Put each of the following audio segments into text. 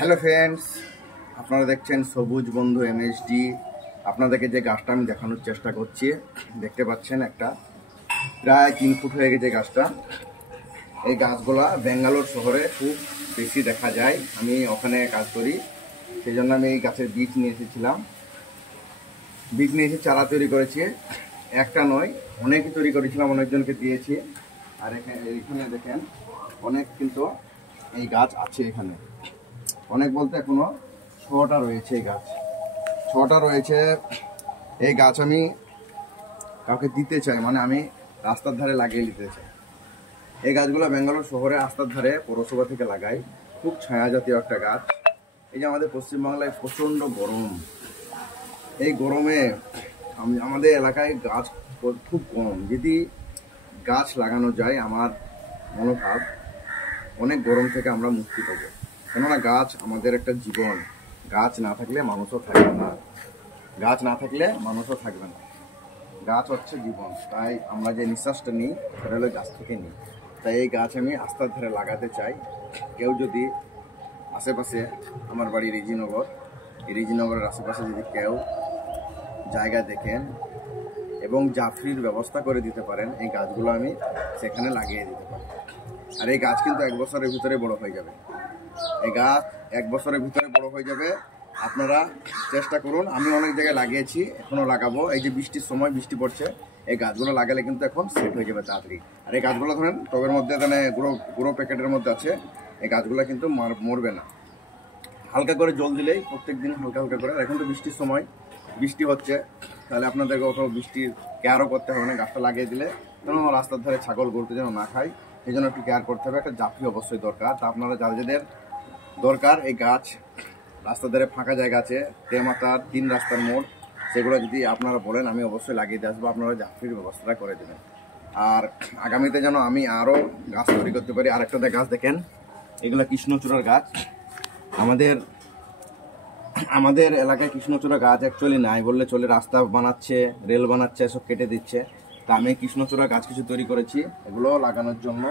Hello friends, আপনারা দেখছেন সবুজ বন্ধু এমএসডি। আপনাদেরকে যে গাছটা আমি দেখানোর চেষ্টা করছি, দেখতে পাচ্ছেন একটা প্রায় 3 ফুট হয়ে গেছে গাছটা। এই গাছগুলা ব্যাঙ্গালোর শহরে খুব বেশি দেখা যায়। আমি ওখানে কাজ করি, সেই জন্য আমি এই গাছের বীজ নিয়ে এসেছিলাম। বীজ নিয়ে এসে চারা তৈরি করেছি, একটা নয় অনেকই তৈরি করেছিলাম, অনেকজনকে দিয়েছি। আর এখানে দেখেন অনেক কিন্তু এই গাছ আছে। এখানে অনেক বলতে এখনো 6টা রয়েছে। এই গাছ 6টা রয়েছে। এই গাছ আমি কাউকে দিতে চাই, মানে আমি রাস্তার ধারে লাগিয়ে নিতে চাই। এই গাছগুলো ব্যাঙ্গালোর শহরে রাস্তার ধারে পৌরসভা থেকে লাগাই। খুব ছায়া জাতীয় একটা গাছ। এই যে আমাদের পশ্চিমবাংলায় প্রচণ্ড গরম, এই গরমে আমাদের এলাকায় গাছ খুব কম। যদি গাছ লাগানো যায়, আমার মনোভাব অনেক গরম থেকে আমরা মুক্তি পাবো। কেননা গাছ আমাদের একটা জীবন। গাছ না থাকলে মানুষও থাকবে না, গাছ না থাকলে মানুষও থাকবে না। গাছ হচ্ছে জীবন। তাই আমরা যে নিঃশ্বাসটা নিই সেটা হলো গাছ থেকে নিই। তাই এই গাছ আমি রাস্তার ধারে লাগাতে চাই। কেউ যদি আশেপাশে, আমার বাড়ি রিজিনগর, এই রিজিনগরের আশেপাশে যদি কেউ জায়গা দেখেন এবং জাফরির ব্যবস্থা করে দিতে পারেন, এই গাছগুলো আমি সেখানে লাগিয়ে দিতে পারি। আর এই গাছ কিন্তু 1 বছরের ভিতরে বড় হয়ে যাবে। এই গাছ 1 বছরের ভিতরে বড় হয়ে যাবে। আপনারা চেষ্টা করুন। আমি অনেক জায়গায় লাগিয়েছি, এখনও লাগাবো। এই যে বৃষ্টির সময় বৃষ্টি পড়ছে, এই গাছগুলো লাগালে কিন্তু এখন সেট হয়ে যাবে তাড়াতাড়ি। আর এই গাছগুলো ধরেন টবের মধ্যে, মানে গুঁড়ো প্যাকেটের মধ্যে আছে। এই গাছগুলো কিন্তু মরবে না। হালকা করে জল দিলেই, প্রত্যেক দিন হালকা হালকা করে। এখন তো বৃষ্টির সময়, বৃষ্টি হচ্ছে, তাহলে আপনাদেরকে অত বৃষ্টির কেয়ারও করতে হবে না। গাছটা লাগিয়ে দিলে যেন রাস্তার ধারে ছাগল গরুতে যেন না খায়, সেই জন্য একটু কেয়ার করতে হবে। একটা জাফি অবশ্যই দরকার। তা আপনারা যাদের দরকার এই গাছ, রাস্তার ধারে ফাঁকা জায়গা আছে, তেমাতার 3 রাস্তার মোড়, সেগুলো যদি আপনারা বলেন আমি অবশ্যই লাগিয়ে দিয়ে আসবো। আপনারা জাফরির ব্যবস্থাটা করে দেবেন। আর আগামীতে যেন আমি আরও গাছ তৈরি করতে পারি। আরেকটা গাছ দেখেন, এগুলো কৃষ্ণচূড়ার গাছ। আমাদের এলাকায় কৃষ্ণচূড়া গাছ অ্যাকচুয়ালি নাই বললে চলে। রাস্তা বানাচ্ছে, রেল বানাচ্ছে, এসব কেটে দিচ্ছে। তা আমি কৃষ্ণচূড়া গাছ কিছু তৈরি করেছি, এগুলো লাগানোর জন্য।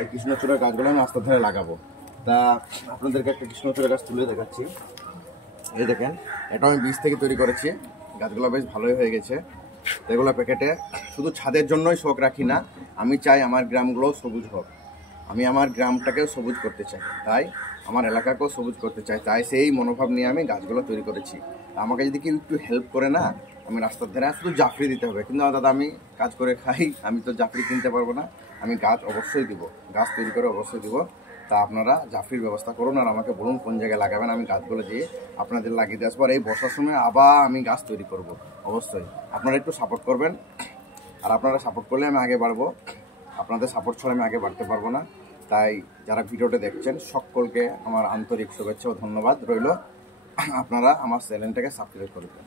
এই কৃষ্ণচূড়া গাছগুলো আমি রাস্তার ধারে লাগাবো। তা আপনাদেরকে একটা কৃষ্ণচূড়া গাছ তুলে দেখাচ্ছি। এই দেখেন, এটা আমি বীজ থেকে তৈরি করেছি। গাছগুলো বেশ ভালোই হয়ে গেছে। এগুলো প্যাকেটে শুধু ছাদের জন্যই শখ রাখি না, আমি চাই আমার গ্রামগুলো সবুজ হোক। আমি আমার গ্রামটাকেও সবুজ করতে চাই, তাই আমার এলাকাকেও সবুজ করতে চাই। তাই সেই মনোভাব নিয়ে আমি গাছগুলো তৈরি করেছি। আমাকে যদি কেউ একটু হেল্প করে না, আমি রাস্তার ধারে শুধু জাফরি দিতে হবে। কিন্তু দাদা আমি কাজ করে খাই, আমি তো জাফরি কিনতে পারবো না। আমি গাছ অবশ্যই দিব, গাছ তৈরি করে অবশ্যই দিব। তা আপনারা জাফরির ব্যবস্থা করুন, আর আমাকে বলুন কোন জায়গায় লাগাবেন। আমি গাছগুলো দিয়ে আপনাদের লাগিয়ে দিয়ে আসবো। আর এই বর্ষার সময় আবার আমি গাছ তৈরি করব। অবশ্যই আপনারা একটু সাপোর্ট করবেন। আর আপনারা সাপোর্ট করলে আমি আগে বাড়বো। আপনাদের সাপোর্ট ছাড়া আমি আগে বাড়তে পারবো না। তাই যারা ভিডিওটা দেখছেন সকলকে আমার আন্তরিক শুভেচ্ছা ও ধন্যবাদ রইল। আপনারা আমার চ্যানেলটাকে সাবস্ক্রাইব করবেন।